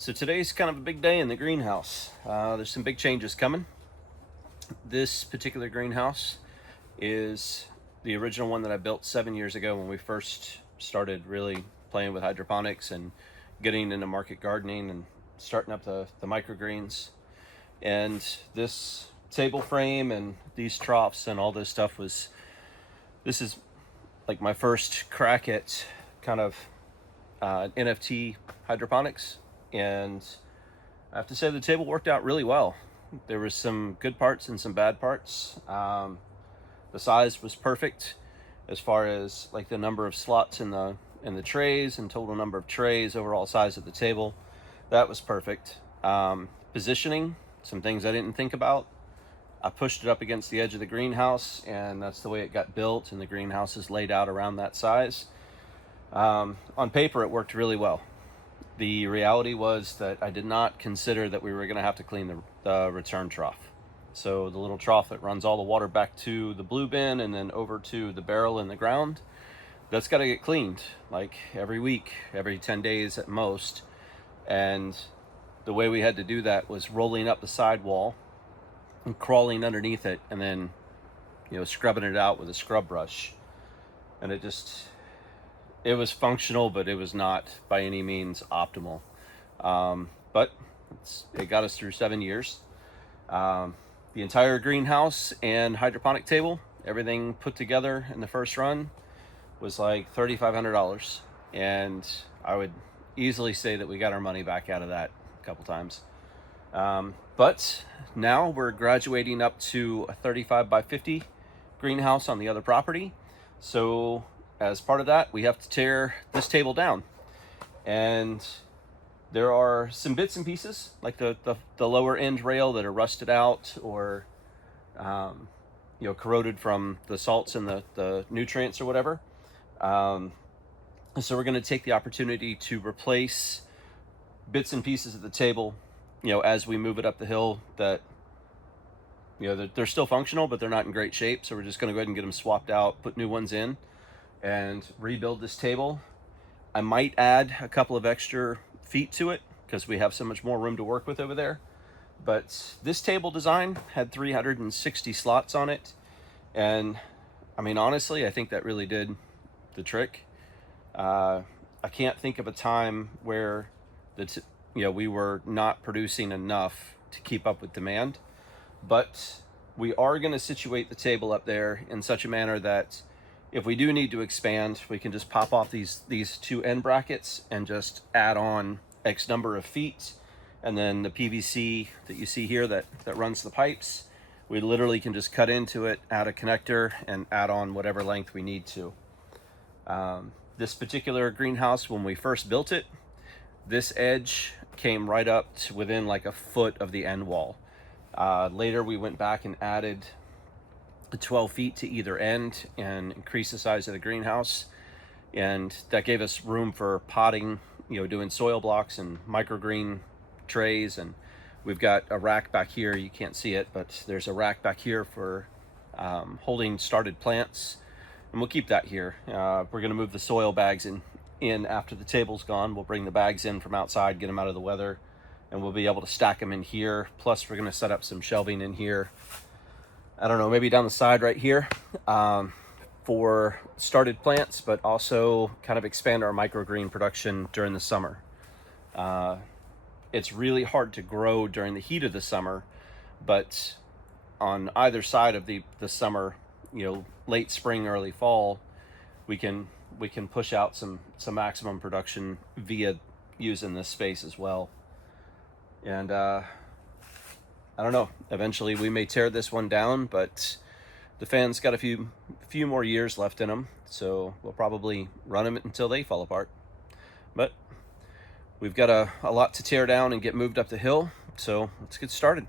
So today's kind of a big day in the greenhouse. There's some big changes coming. This particular greenhouse is the original one that I built 7 years ago when we first started really playing with hydroponics and getting into market gardening and starting up the microgreens. And this table frame and these troughs and all this stuff this is like my first crack at kind of NFT hydroponics. And I have to say the table worked out really well. There was some good parts and some bad parts. The size was perfect as far as like the number of slots in the trays and total number of trays, overall size of the table. That was perfect. Positioning, some things I didn't think about. I pushed it up against the edge of the greenhouse, and that's the way it got built, and the greenhouse is laid out around that size. On paper, it worked really well. The reality was that I did not consider that we were going to have to clean the return trough. So the little trough that runs all the water back to the blue bin and then over to the barrel in the ground, that's got to get cleaned like every week, every 10 days at most. And the way we had to do that was rolling up the sidewall and crawling underneath it and then, scrubbing it out with a scrub brush. And it was functional, but it was not by any means optimal. But it got us through 7 years. The entire greenhouse and hydroponic table, everything put together in the first run was like $3,500. And I would easily say that we got our money back out of that a couple times. But now we're graduating up to a 35 by 50 greenhouse on the other property. So as part of that, we have to tear this table down. And there are some bits and pieces, like the lower end rail that are rusted out or, corroded from the salts and the nutrients or whatever. So we're going to take the opportunity to replace bits and pieces of the table, as we move it up the hill that, they're still functional, but they're not in great shape. So we're just going to go ahead and get them swapped out, put new ones in, and rebuild this table. I might add a couple of extra feet to it because we have so much more room to work with over there. But this table design had 360 slots on it. And I mean, honestly, I think that really did the trick. I can't think of a time where we were not producing enough to keep up with demand. But we are going to situate the table up there in such a manner that if we do need to expand, we can just pop off these two end brackets and just add on X number of feet. And then the PVC that you see here that runs the pipes, we literally can just cut into it, add a connector, and add on whatever length we need to. This particular greenhouse, when we first built it, this edge came right up to within like a foot of the end wall. Later, we went back and added 12 feet to either end and increased the size of the greenhouse. And that gave us room for potting, doing soil blocks and microgreen trays. And we've got a rack back here. You can't see it, but there's a rack back here for holding started plants. And we'll keep that here. We're going to move the soil bags in after the table's gone. We'll bring the bags in from outside, get them out of the weather, and we'll be able to stack them in here. Plus, we're going to set up some shelving in here. I don't know, maybe down the side right here for started plants, but also kind of expand our microgreen production during the summer. It's really hard to grow during the heat of the summer, but on either side of the summer, late spring, early fall, we can push out some maximum production via using this space as well. And I don't know, eventually we may tear this one down, but the fan's got a few more years left in them, so we'll probably run them until they fall apart. But we've got a lot to tear down and get moved up the hill, so let's get started.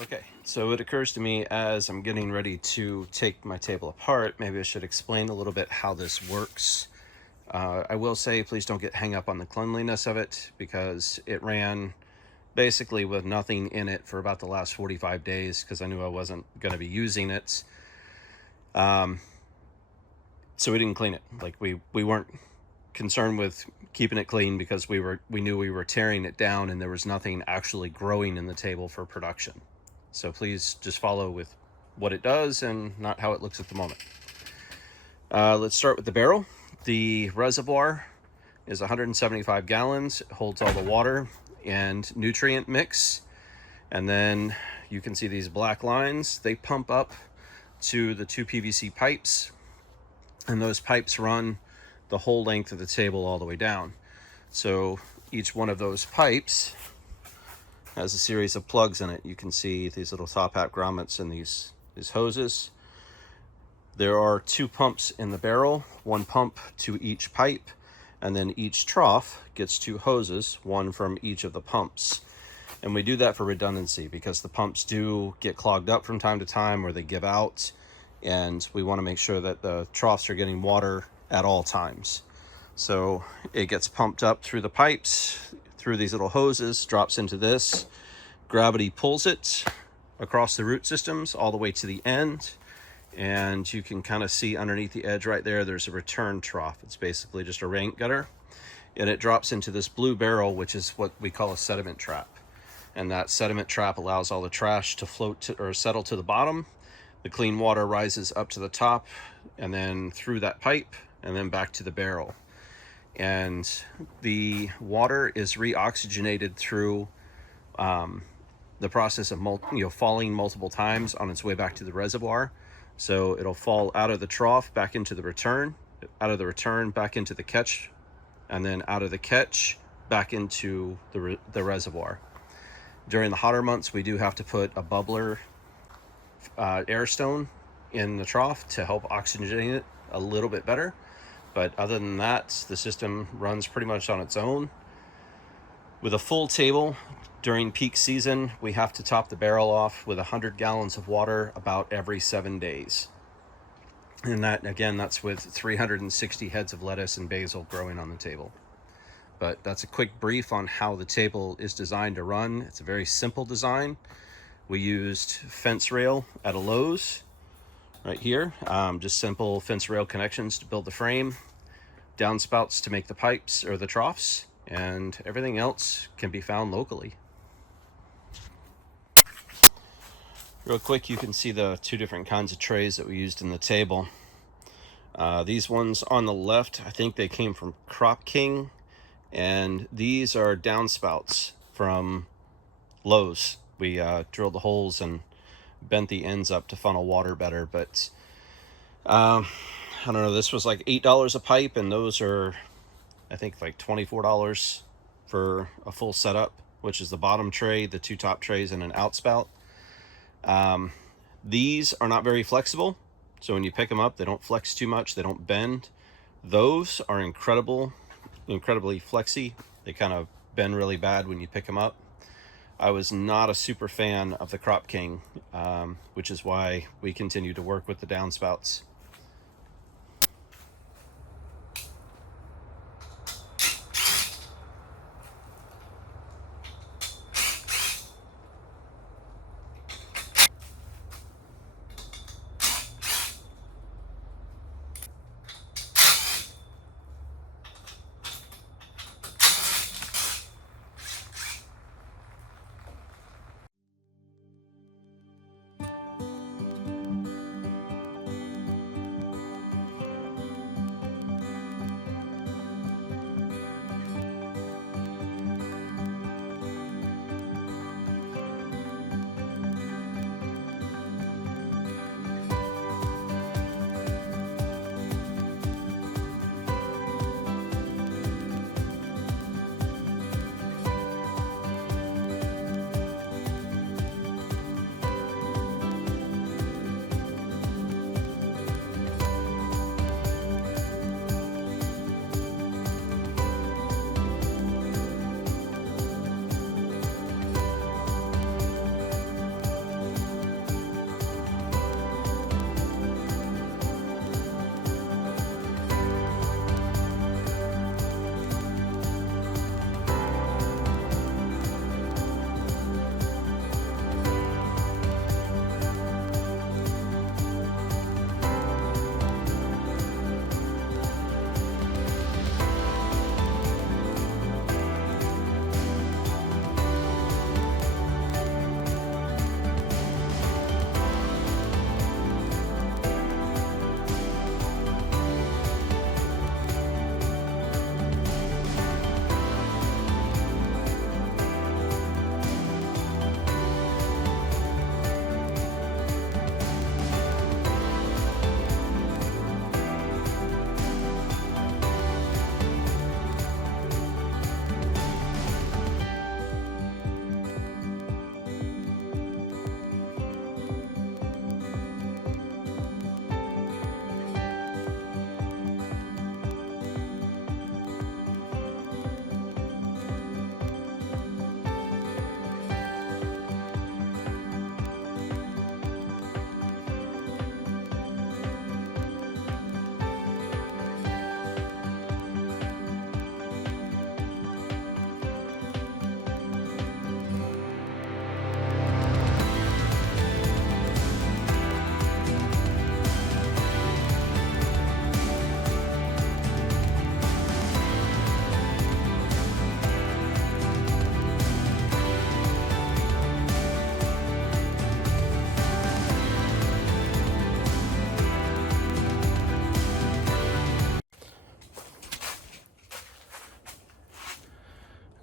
Okay, so it occurs to me as I'm getting ready to take my table apart, maybe I should explain a little bit how this works. I will say, please don't get hung up on the cleanliness of it, because it ran basically with nothing in it for about the last 45 days because I knew I wasn't going to be using it. So we didn't clean it. Like we weren't concerned with keeping it clean because we knew we were tearing it down and there was nothing actually growing in the table for production. So please just follow with what it does and not how it looks at the moment. Let's start with the barrel. The reservoir is 175 gallons. It holds all the water and nutrient mix. And then you can see these black lines. They pump up to the 2 PVC pipes, and those pipes run the whole length of the table all the way down. So each one of those pipes has a series of plugs in it. You can see these little top hat grommets and these hoses. There are 2 pumps in the barrel, 1 pump to each pipe, and then each trough gets 2 hoses, 1 from each of the pumps. And we do that for redundancy because the pumps do get clogged up from time to time or they give out, and we want to make sure that the troughs are getting water at all times. So it gets pumped up through the pipes, through these little hoses, drops into this. Gravity pulls it across the root systems all the way to the end, and you can kind of see underneath the edge right there, there's a return trough. It's basically just a rain gutter, and it drops into this blue barrel, which is what we call a sediment trap. And that sediment trap allows all the trash to float to, or settle to the bottom. The clean water rises up to the top and then through that pipe and then back to the barrel. And the water is reoxygenated through the process of falling multiple times on its way back to the reservoir. So it'll fall out of the trough back into the return, out of the return back into the catch, and then out of the catch back into the reservoir. During the hotter months, we do have to put a bubbler air stone in the trough to help oxygenate it a little bit better. But other than that, the system runs pretty much on its own. With a full table during peak season, we have to top the barrel off with 100 gallons of water about every 7 days. And that, again, that's with 360 heads of lettuce and basil growing on the table. But that's a quick brief on how the table is designed to run. It's a very simple design. We used fence rail at a Lowe's right here. Just simple fence rail connections to build the frame, downspouts to make the pipes or the troughs, and everything else can be found locally. Real quick, you can see the 2 different kinds of trays that we used in the table. These ones on the left, I think they came from Crop King. And these are downspouts from Lowe's. We drilled the holes and bent the ends up to funnel water better. But I don't know, this was like $8 a pipe, and those are, I think, like $24 for a full setup, which is the bottom tray, the 2 top trays, and an outspout. These are not very flexible, so when you pick them up, they don't flex too much, they don't bend. Those are incredibly flexy. They kind of bend really bad when you pick them up. I was not a super fan of the Crop King, which is why we continue to work with the downspouts.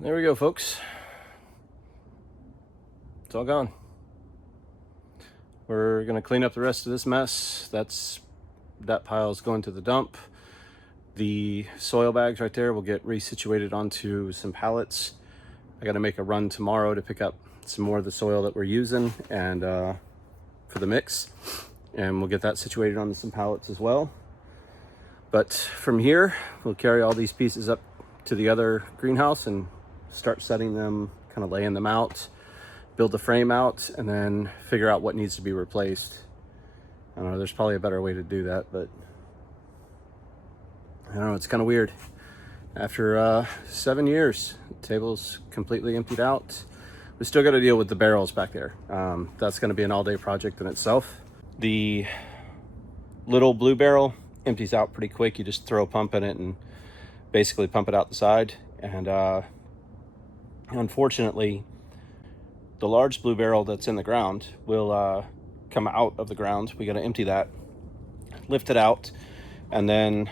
There we go, folks. It's all gone. We're gonna clean up the rest of this mess. That pile's going to the dump. The soil bags right there will get resituated onto some pallets. I gotta make a run tomorrow to pick up some more of the soil that we're using and for the mix, and we'll get that situated onto some pallets as well. But from here, we'll carry all these pieces up to the other greenhouse and start setting them, kind of laying them out, build the frame out, and then figure out what needs to be replaced. I don't know, there's probably a better way to do that, but I don't know, it's kind of weird. After 7 years, the table's completely emptied out. We still got to deal with the barrels back there. That's going to be an all-day project in itself. The little blue barrel empties out pretty quick. You just throw a pump in it and basically pump it out the side. And unfortunately, the large blue barrel that's in the ground will come out of the ground. We got to empty that, lift it out, and then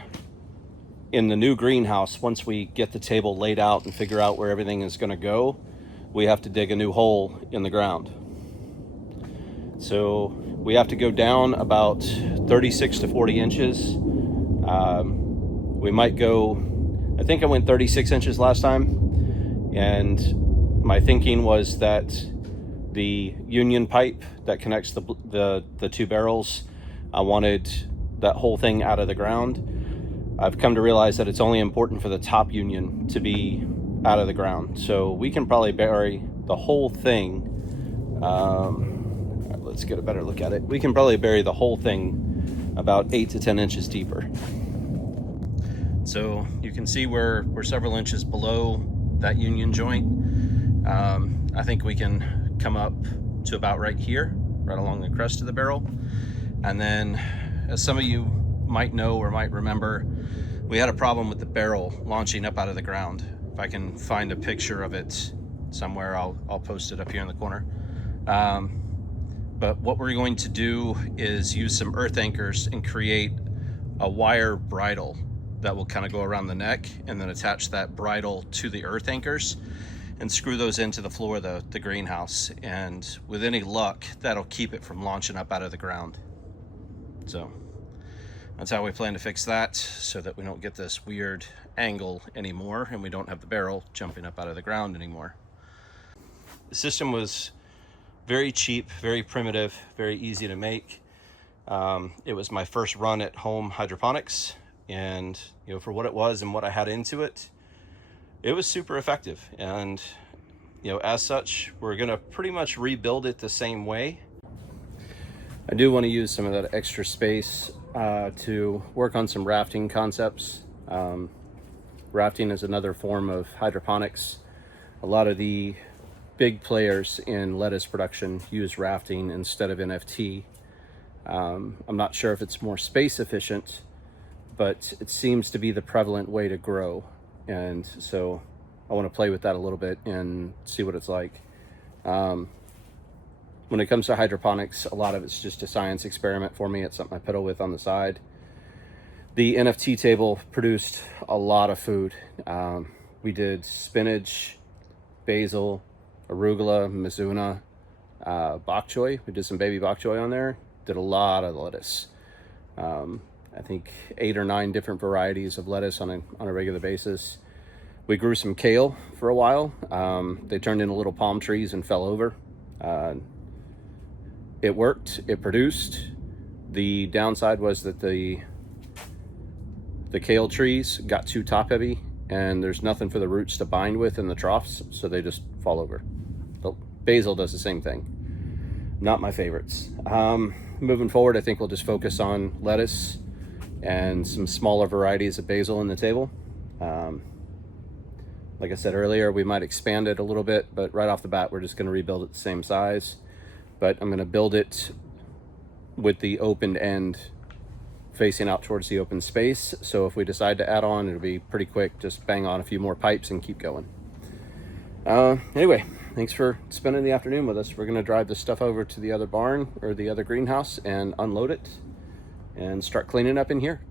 in the new greenhouse, once we get the table laid out and figure out where everything is going to go, we have to dig a new hole in the ground. So we have to go down about 36 to 40 inches. We might go, I think I went 36 inches last time, and my thinking was that the union pipe that connects the two barrels, I wanted that whole thing out of the ground. I've come to realize that it's only important for the top union to be out of the ground. So we can probably bury the whole thing. Let's get a better look at it. We can probably bury the whole thing about 8 to 10 inches deeper. So you can see we're several inches below that union joint. I think we can come up to about right here, right along the crest of the barrel. And then, as some of you might know or might remember, we had a problem with the barrel launching up out of the ground. If I can find a picture of it somewhere, I'll post it up here in the corner. But what we're going to do is use some earth anchors and create a wire bridle that will kind of go around the neck, and then attach that bridle to the earth anchors and screw those into the floor of the greenhouse. And with any luck, that'll keep it from launching up out of the ground. So that's how we plan to fix that, so that we don't get this weird angle anymore and we don't have the barrel jumping up out of the ground anymore. The system was very cheap, very primitive, very easy to make. It was my first run at home hydroponics, and for what it was and what I had into it, it was super effective. And as such, we're gonna pretty much rebuild it the same way. I do want to use some of that extra space to work on some rafting concepts. Rafting is another form of hydroponics. A lot of the big players in lettuce production use rafting instead of NFT. I'm not sure if it's more space efficient, but it seems to be the prevalent way to grow. And so I want to play with that a little bit and see what it's like. When it comes to hydroponics, a lot of it's just a science experiment for me. It's something I piddle with on the side. The NFT table produced a lot of food. We did spinach, basil, arugula, mizuna, bok choy. We did some baby bok choy on there. Did a lot of lettuce. I think 8 or 9 different varieties of lettuce on a regular basis. We grew some kale for a while. They turned into little palm trees and fell over. It worked, it produced. The downside was that the kale trees got too top heavy, and there's nothing for the roots to bind with in the troughs, so they just fall over. The basil does the same thing. Not my favorites. Moving forward, I think we'll just focus on lettuce and some smaller varieties of basil in the table. Like I said earlier, we might expand it a little bit, but right off the bat, we're just going to rebuild it the same size. But I'm going to build it with the open end facing out towards the open space. So if we decide to add on, it'll be pretty quick. Just bang on a few more pipes and keep going. Anyway, thanks for spending the afternoon with us. We're going to drive this stuff over to the other barn or the other greenhouse and unload it and start cleaning up in here.